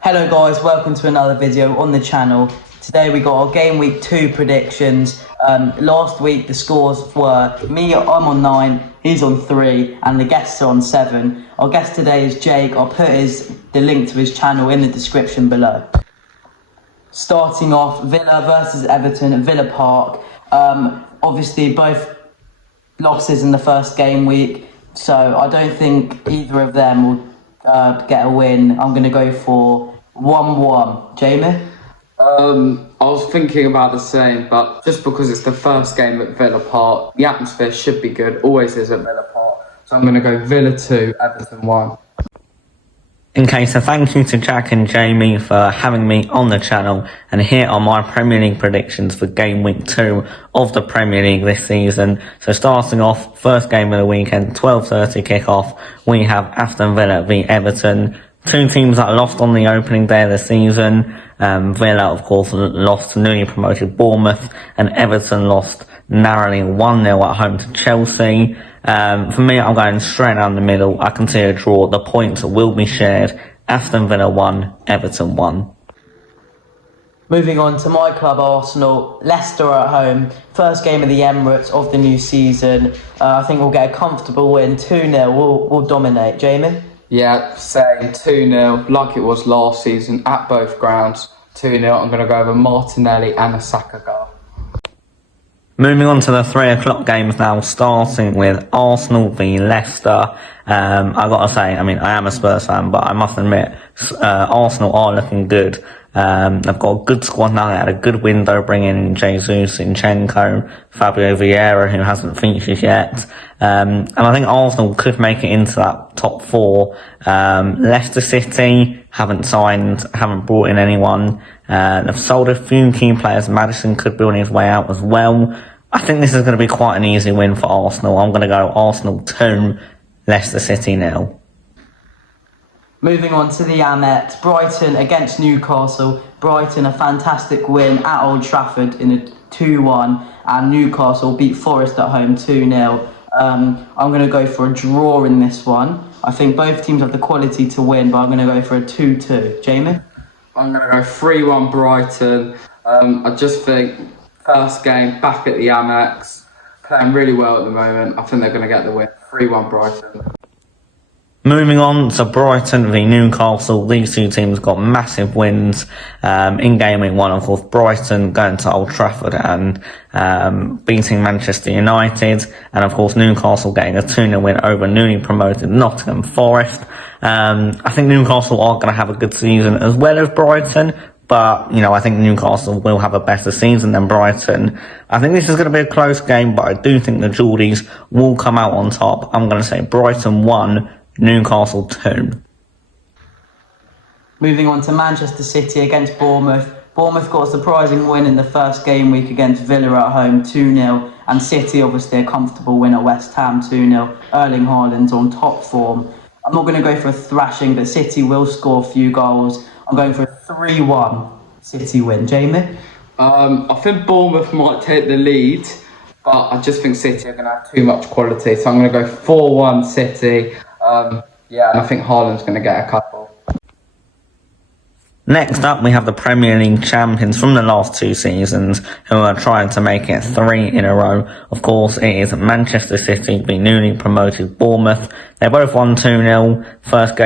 Hello guys, welcome to another video on the channel. Today we got our game week 2 predictions. Last week the scores were I'm on 9, he's on 3 and the guests are on 7. Our guest today is Jake. I'll put the link to his channel in the description below. Starting off, Villa versus Everton at Villa Park. Obviously both losses in the first game week, so I don't think either of them will get a win. I'm going to go for 1-1. Jamie? I was thinking about the same, but just because it's the first game at Villa Park, the atmosphere should be good, always is at Villa Park. So I'm going to go Villa 2, Everton 1. Okay, so thank you to Jack and Jamie for having me on the channel, and here are my Premier League predictions for Game Week 2 of the Premier League this season. So starting off, first game of the weekend, 12:30 kickoff, we have Aston Villa v Everton. Two teams that lost on the opening day of the season. Villa, of course, lost to newly promoted Bournemouth, and Everton lost narrowly 1-0 at home to Chelsea. For me, I'm going straight down the middle. I can see a draw. The points will be shared. Aston Villa 1, Everton 1. Moving on to my club, Arsenal. Leicester at home. First game of the Emirates of the new season. I think we'll get a comfortable win. 2-0. We'll dominate. Jamie? Yeah, same, 2-0, like it was last season at both grounds. 2-0, I'm going to go over Martinelli and a Saka goal. Moving on to the 3 o'clock games now, starting with Arsenal v Leicester. I gotta say, I mean, I am a Spurs fan, but I must admit, Arsenal are looking good. They've got a good squad now. They had a good window bringing in Jesus, Zinchenko, Fabio Vieira, who hasn't featured yet. And I think Arsenal could make it into that top 4. Leicester City haven't brought in anyone. They've sold a few key players. Maddison could be on his way out as well. I think this is going to be quite an easy win for Arsenal. I'm going to go Arsenal 2, Leicester City 0. Moving on to the Amex, Brighton against Newcastle. Brighton, a fantastic win at Old Trafford in a 2-1, and Newcastle beat Forest at home 2-0. I'm going to go for a draw in this one. I think both teams have the quality to win, but I'm going to go for a 2-2. Jamie? I'm going to go 3-1 Brighton. I just think first game back at the Amex, playing really well at the moment. I think they're going to get the win. 3-1 Brighton. Moving on to Brighton v Newcastle. These two teams got massive wins in Game Week 1. Of course, Brighton going to Old Trafford and beating Manchester United. And of course, Newcastle getting a 2-0 win over newly promoted Nottingham Forest. I think Newcastle are going to have a good season as well as Brighton. But, you know, I think Newcastle will have a better season than Brighton. I think this is going to be a close game, but I do think the Geordies will come out on top. I'm going to say Brighton 1, Newcastle 2. Moving on to Manchester City against Bournemouth. Bournemouth got a surprising win in the first game week against Villa at home, 2-0. And City, obviously, a comfortable win at West Ham, 2-0. Erling Haaland's on top form. I'm not going to go for a thrashing, but City will score a few goals. I'm going for a 3-1 City win. Jamie? I think Bournemouth might take the lead, but I just think City are going to have too much quality. So I'm going to go 4-1 City. And I think Haaland's going to get a couple. Next up, we have the Premier League champions from the last 2 seasons who are trying to make it 3 in a row. Of course, it is Manchester City v newly promoted Bournemouth. They both won 2-0, first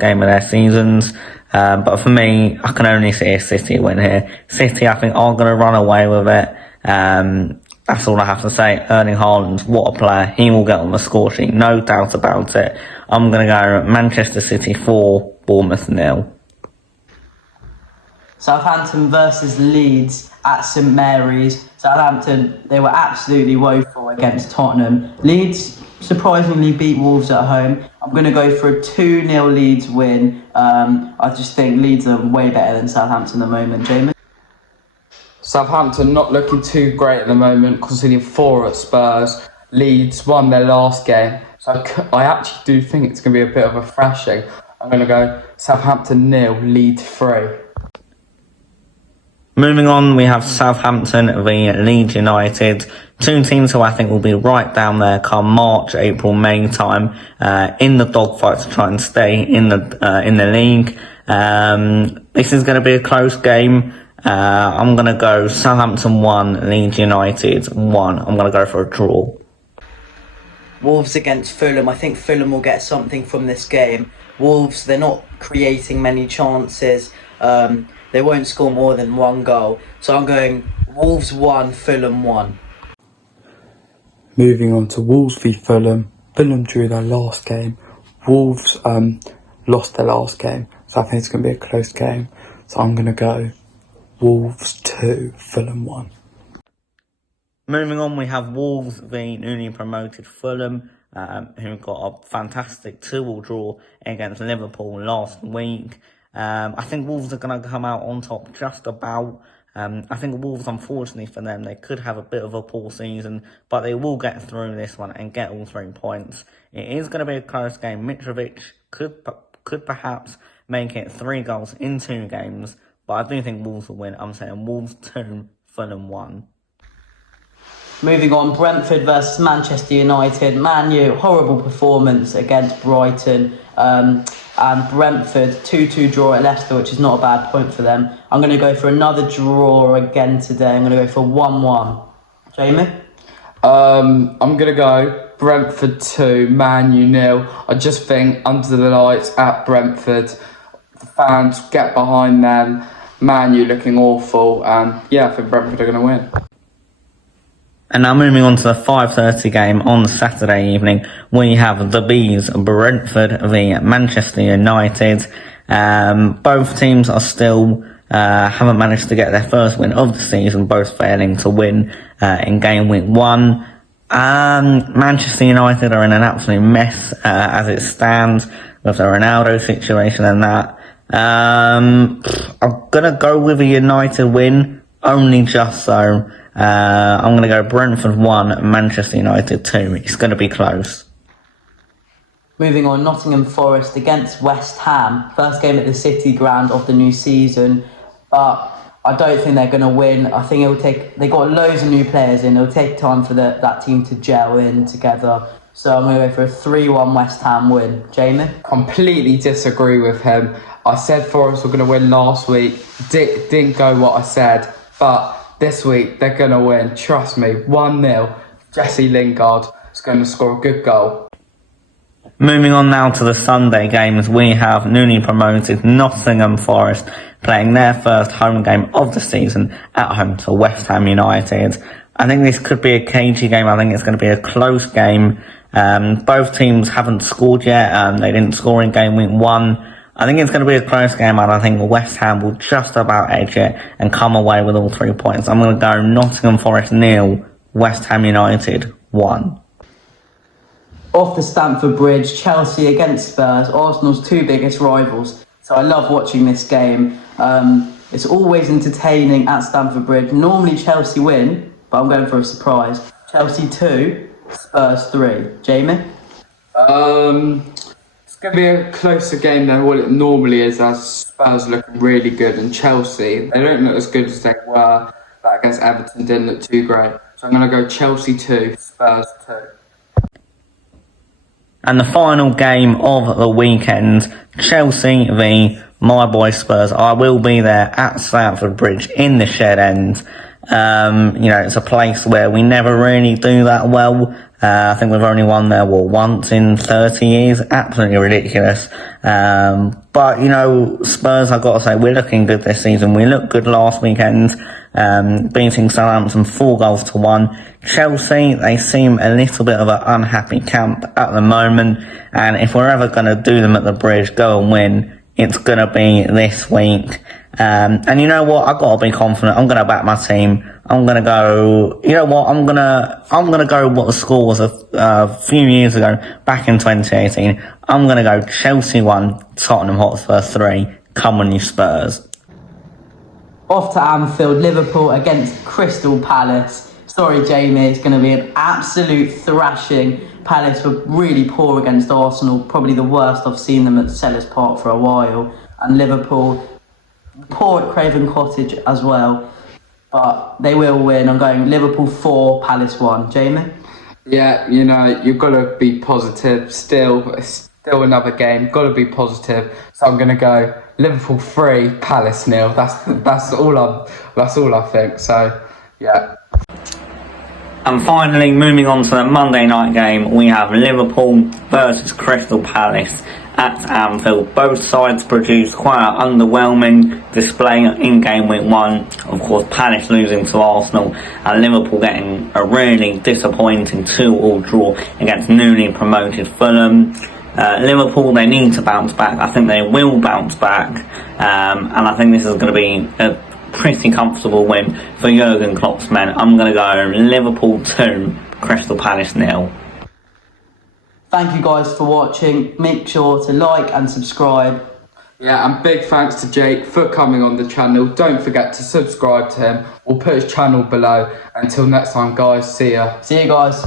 game of their seasons. But for me, I can only see a City win here. City, I think, are going to run away with it. That's all I have to say. Erling Haaland, what a player. He will get on the score sheet, no doubt about it. I'm going to go Manchester City 4, Bournemouth 0. Southampton versus Leeds at St Mary's. Southampton, they were absolutely woeful against Tottenham. Leeds surprisingly beat Wolves at home. I'm going to go for a 2-0 Leeds win. I just think Leeds are way better than Southampton at the moment. Jamie? Southampton not looking too great at the moment, conceding 4 at Spurs. Leeds won their last game. So I actually do think it's going to be a bit of a thrashing. I'm going to go Southampton 0, Leeds 3. Moving on, we have Southampton v Leeds United. Two teams who I think will be right down there come March, April, May time, in the dogfight to try and stay in the league. This is going to be a close game. I'm going to go Southampton 1, Leeds United 1. I'm going to go for a draw. Wolves against Fulham. I think Fulham will get something from this game. Wolves, they're not creating many chances. They won't score more than one goal. So I'm going Wolves 1, Fulham 1. Moving on to Wolves v Fulham. Fulham drew their last game. Wolves lost their last game. So I think it's going to be a close game. So I'm going to go Wolves 2, Fulham 1. Moving on, we have Wolves v newly promoted Fulham, who got a fantastic 2-2 draw against Liverpool last week. I think Wolves are going to come out on top just about. I think Wolves, unfortunately for them, they could have a bit of a poor season, but they will get through this one and get all 3 points. It is going to be a close game. Mitrovic could perhaps make it 3 goals in 2 games, but I do think Wolves will win. I'm saying Wolves 2, Fulham 1. Moving on, Brentford versus Manchester United. Man U, horrible performance against Brighton. And Brentford, 2-2 draw at Leicester, which is not a bad point for them. I'm going to go for another draw again today. I'm going to go for 1-1. Jamie? I'm going to go Brentford 2, Man U 0. I just think under the lights at Brentford, the fans get behind them. Man U looking awful. And yeah, I think Brentford are going to win. And now moving on to the 5:30 game on Saturday evening, we have the Bees, Brentford v Manchester United. Both teams are still haven't managed to get their first win of the season, both failing to win in game week 1. Manchester United are in an absolute mess as it stands with the Ronaldo situation and that. I'm gonna go with a United win, only just so. I'm going to go Brentford 1, Manchester United 2. It's going to be close. Moving on, Nottingham Forest against West Ham. First game at the City Ground of the new season. But I don't think they're going to win. I think they got loads of new players in. It'll take time for that team to gel in together. So I'm going to go for a 3-1 West Ham win. Jamie? Completely disagree with him. I said Forest were going to win last week. Didn't go what I said. But this week, they're going to win. Trust me, 1-0. Jesse Lingard is going to score a good goal. Moving on now to the Sunday games, we have newly promoted Nottingham Forest playing their first home game of the season at home to West Ham United. I think this could be a cagey game. I think it's going to be a close game. Both teams haven't scored yet. They didn't score in game week 1. I think it's going to be a close game, and I think West Ham will just about edge it and come away with all 3 points. I'm going to go Nottingham Forest 0, West Ham United 1. Off the Stamford Bridge, Chelsea against Spurs, Arsenal's 2 biggest rivals. So I love watching this game. It's always entertaining at Stamford Bridge. Normally Chelsea win, but I'm going for a surprise. Chelsea 2, Spurs 3. Jamie? It's going to be a closer game than what it normally is, as Spurs looking really good, and Chelsea, they don't look as good as they were, but against Everton didn't look too great. So I'm going to go Chelsea 2, Spurs 2. And the final game of the weekend, Chelsea v my boy Spurs. I will be there at Stamford Bridge in the Shed End. It's a place where we never really do that well. I think we've only won there, once in 30 years. Absolutely ridiculous. But, Spurs, I've got to say, we're looking good this season. We looked good last weekend, beating Southampton 4-1. Chelsea, they seem a little bit of an unhappy camp at the moment. And if we're ever going to do them at the Bridge, go and win, it's going to be this week. And you know what? I've got to be confident. I'm going to back my team. I'm going to go, I'm going to go what the score was a few years ago, back in 2018. I'm going to go Chelsea 1, Tottenham Hotspur 3. Come on, you Spurs. Off to Anfield, Liverpool against Crystal Palace. Sorry, Jamie, it's going to be an absolute thrashing. Palace were really poor against Arsenal, probably the worst I've seen them at Sellers Park for a while. And Liverpool, poor at Craven Cottage as well. But they will win. I'm going Liverpool 4, Palace 1. Jamie? Yeah, you've got to be positive. Still, it's Still another game. Got to be positive. So I'm going to go Liverpool 3, Palace 0. That's all I think. So yeah. And finally, moving on to the Monday night game, we have Liverpool versus Crystal Palace at Anfield. Both sides produced quite an underwhelming display in game week 1. Of course, Palace losing to Arsenal and Liverpool getting a really disappointing 2-2 draw against newly promoted Fulham. Liverpool, they need to bounce back. I think they will bounce back, and I think this is going to be a pretty comfortable win for Jurgen Klopp's men. I'm going to go Liverpool 2, Crystal Palace 0. Thank you guys for watching. Make sure to like and subscribe. Yeah, and big thanks to Jake for coming on the channel. Don't forget to subscribe to him. We'll put his channel below. Until next time, guys, see ya. See you guys.